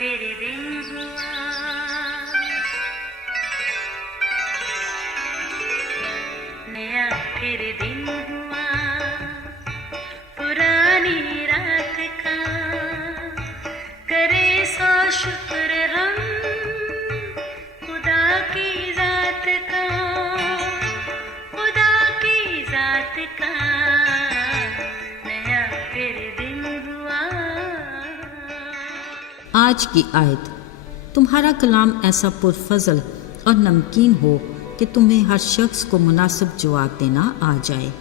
फिर दिन हुआ, नया फिर दिन हुआ, पुरानी रात का करे सो शुक्र हम खुदा की जात का, खुदा की जात का, नया फिर दिन हुआ। आज की आयत, तुम्हारा कलाम ऐसा पुरफजल और नमकीन हो कि तुम्हें हर शख्स को मुनासिब जवाब देना आ जाए।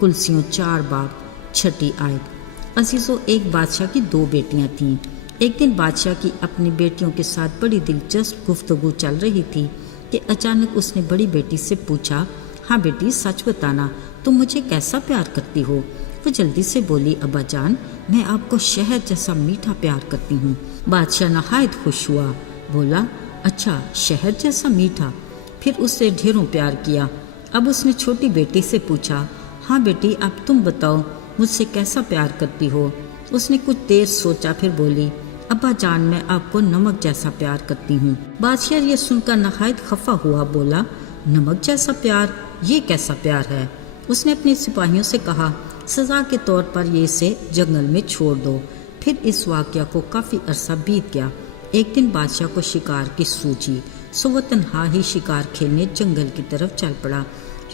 कुलसियों 4 बाब 6 आयत। अजीज़ों, एक बादशाह की 2 बेटियां थीं। एक दिन बादशाह की अपनी बेटियों के साथ बड़ी दिलचस्प गुफ्तगू चल रही थी कि अचानक उसने बड़ी बेटी से पूछा, हाँ बेटी, सच बताना, तुम मुझे कैसा प्यार करती हो? वो जल्दी से बोली, अब्बा जान, मैं आपको शहद जैसा मीठा प्यार करती हूँ। बादशाह नहायत खुश हुआ, बोला, अच्छा, शहद जैसा मीठा? फिर उससे ढेरों प्यार किया। अब उसने छोटी बेटी से पूछा, हाँ बेटी, अब तुम बताओ, मुझसे कैसा प्यार करती हो? उसने कुछ देर सोचा, फिर बोली, अब्बा जान, मैं आपको नमक जैसा प्यार करती हूँ। बादशाह ये सुनकर नहायत खफा हुआ, बोला, नमक जैसा प्यार? ये कैसा प्यार है? उसने अपने सिपाहियों से कहा, सज़ा के तौर पर ये इसे जंगल में छोड़ दो। फिर इस वाक़या को काफ़ी अरसा बीत गया। एक दिन बादशाह को शिकार की सूझी, सो वो तन्हा ही शिकार खेलने जंगल की तरफ चल पड़ा।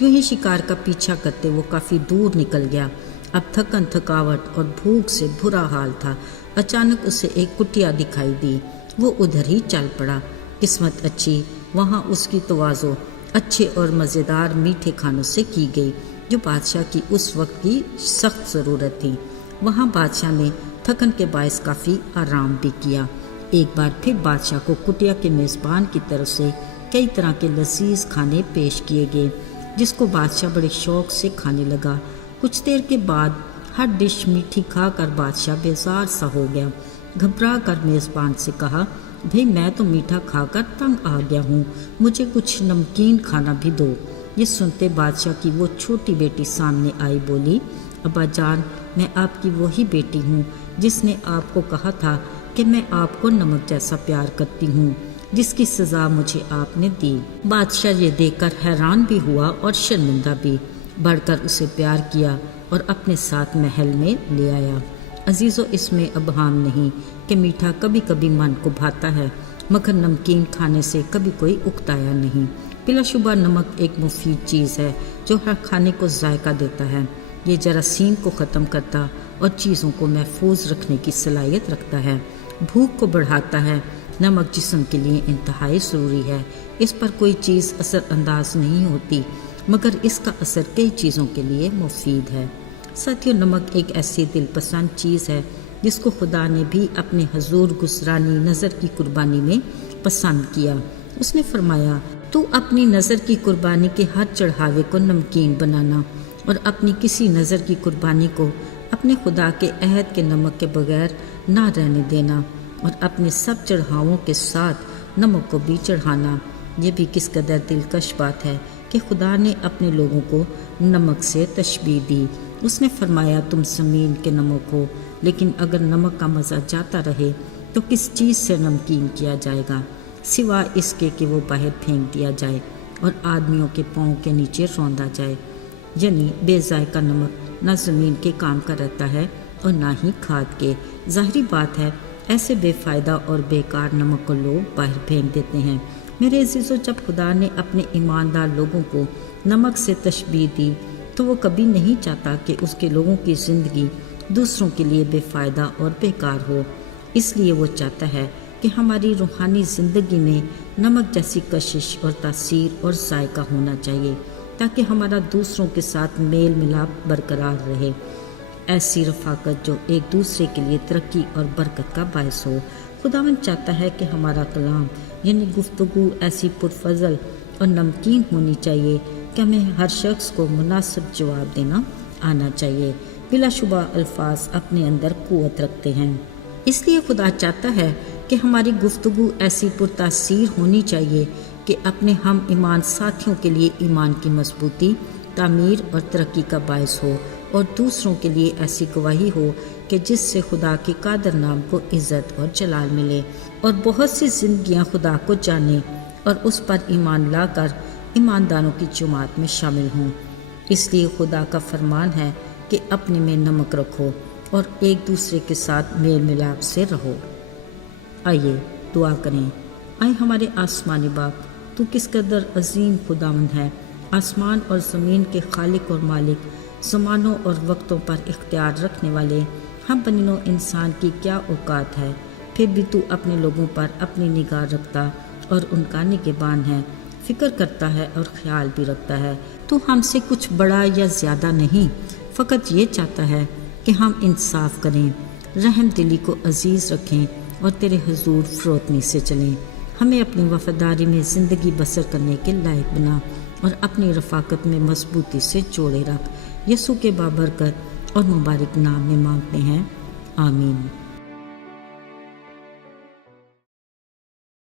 यूं ही शिकार का पीछा करते वो काफ़ी दूर निकल गया। अब थकन, थकावट और भूख से बुरा हाल था। अचानक उसे एक कुटिया दिखाई दी। वो उधर ही चल पड़ा। किस्मत अच्छी, वहाँ उसकी तवाज़ो अच्छे और मज़ेदार मीठे खानों से की गई, जो बादशाह की उस वक्त की सख्त ज़रूरत थी। वहाँ बादशाह ने थकन के बायस काफ़ी आराम भी किया। एक बार फिर बादशाह को कुटिया के मेज़बान की तरफ से कई तरह के लजीज खाने पेश किए गए, जिसको बादशाह बड़े शौक़ से खाने लगा। कुछ देर के बाद हर डिश मीठी खाकर बादशाह बेजार सा हो गया। घबरा कर मेज़बान से कहा, भाई, मैं तो मीठा खाकर तंग आ गया हूँ, मुझे कुछ नमकीन खाना भी दो। ये सुनते बादशाह की वो छोटी बेटी सामने आई, बोली, अब्बा जान, मैं आपकी वही बेटी हूँ जिसने आपको कहा था कि मैं आपको नमक जैसा प्यार करती हूँ, जिसकी सज़ा मुझे आपने दी। बादशाह ये देखकर हैरान भी हुआ और शर्मिंदा भी। बढ़कर उसे प्यार किया और अपने साथ महल में ले आया। अजीज़ों, इसमें अबहाम नहीं कि मीठा कभी कभी मन को भाता है, मगर नमकीन खाने से कभी कोई उकताया नहीं। बिलाशुबा नमक एक मुफीद चीज़ है जो हर खाने को जायका देता है। ये जरासीम को ख़त्म करता और चीज़ों को महफूज रखने की सलाहियत रखता है। भूख को बढ़ाता है। नमक जिस्म के लिए इंतहाई ज़रूरी है। इस पर कोई चीज़ असरअंदाज नहीं होती, मगर इसका असर कई चीज़ों के लिए मुफीद है। साथियों, नमक एक ऐसी दिलपसंद चीज़ है जिसको खुदा ने भी अपने हजूर गुजरानी नज़र की कुर्बानी में पसंद किया। उसने फरमाया, तू अपनी नज़र की कुर्बानी के हर चढ़ावे को नमकीन बनाना और अपनी किसी नज़र की कुर्बानी को अपने खुदा के अहद के नमक के बगैर ना रहने देना, और अपने सब चढ़ावों के साथ नमक को भी चढ़ाना। ये भी किस कदर दिलकश बात है कि खुदा ने अपने लोगों को नमक से तशबीह दी। उसने फरमाया, तुम ज़मीन के नमक हो, लेकिन अगर नमक का मज़ा जाता रहे तो किस चीज़ से नमकीन किया जाएगा, सिवा इसके कि वो बाहर फेंक दिया जाए और आदमियों के पाँव के नीचे रौंदा जाए। यानी बेजायका नमक ना ज़मीन के काम का रहता है और ना ही खाद के। ज़ाहिरी बात है, ऐसे बेफ़ायदा और बेकार नमक को लोग बाहर फेंक देते हैं। मेरे अज़ीज़ों, जब खुदा ने अपने ईमानदार लोगों को नमक से तशबीह दी तो वो कभी नहीं चाहता कि उसके लोगों की ज़िंदगी दूसरों के लिए बेफ़ायदा और बेकार हो। इसलिए वो चाहता है कि हमारी रूहानी ज़िंदगी में नमक जैसी कशिश और तासीर और जायका होना चाहिए, ताकि हमारा दूसरों के साथ मेल मिलाप बरकरार रहे। ऐसी रफ़ाकत जो एक दूसरे के लिए तरक्की और बरकत का बायस हो। खुदावंद चाहता है कि हमारा कलाम यानी गुफ्तगू ऐसी पुरफजल और नमकीन होनी चाहिए कि हमें हर शख्स को मुनासिब जवाब देना आना चाहिए। बिलाशुबा अल्फाज अपने अंदर क़ुव्वत रखते हैं, इसलिए खुदा चाहता है कि हमारी गुफ्तगू ऐसी पुरतासीर होनी चाहिए कि अपने हम ईमान साथियों के लिए ईमान की मजबूती, तामीर और तरक्की का बायस हो, और दूसरों के लिए ऐसी गवाही हो کہ جس سے خدا کے قادر نام کو عزت اور جلال ملے، اور بہت سی زندگیاں خدا کو جانے اور اس پر ایمان لا کر ایمانداروں کی جماعت میں شامل ہوں۔ اس لیے خدا کا فرمان ہے کہ اپنے میں نمک رکھو اور ایک دوسرے کے ساتھ میل ملاپ سے رہو۔ آئیے دعا کریں۔ آئے ہمارے آسمانی باپ، تو کس قدر عظیم خداوند ہے، آسمان اور زمین کے خالق اور مالک، زمانوں اور وقتوں پر اختیار رکھنے والے۔ ہم بنی انسان کی کیا اوقات ہے، پھر بھی تو اپنے لوگوں پر اپنی نگاہ رکھتا اور ان کا نگہبان ہے، فکر کرتا ہے اور خیال بھی رکھتا ہے۔ تو ہم سے کچھ بڑا یا زیادہ نہیں، فقط یہ چاہتا ہے کہ ہم انصاف کریں، رحم دلی کو عزیز رکھیں اور تیرے حضور فروتنی سے چلیں۔ ہمیں اپنی وفاداری میں زندگی بسر کرنے کے لائق بنا اور اپنی رفاقت میں مضبوطی سے جوڑے رکھ۔ یسوع کے بابرکت اور مبارک نام میں مانگتے ہیں، آمین۔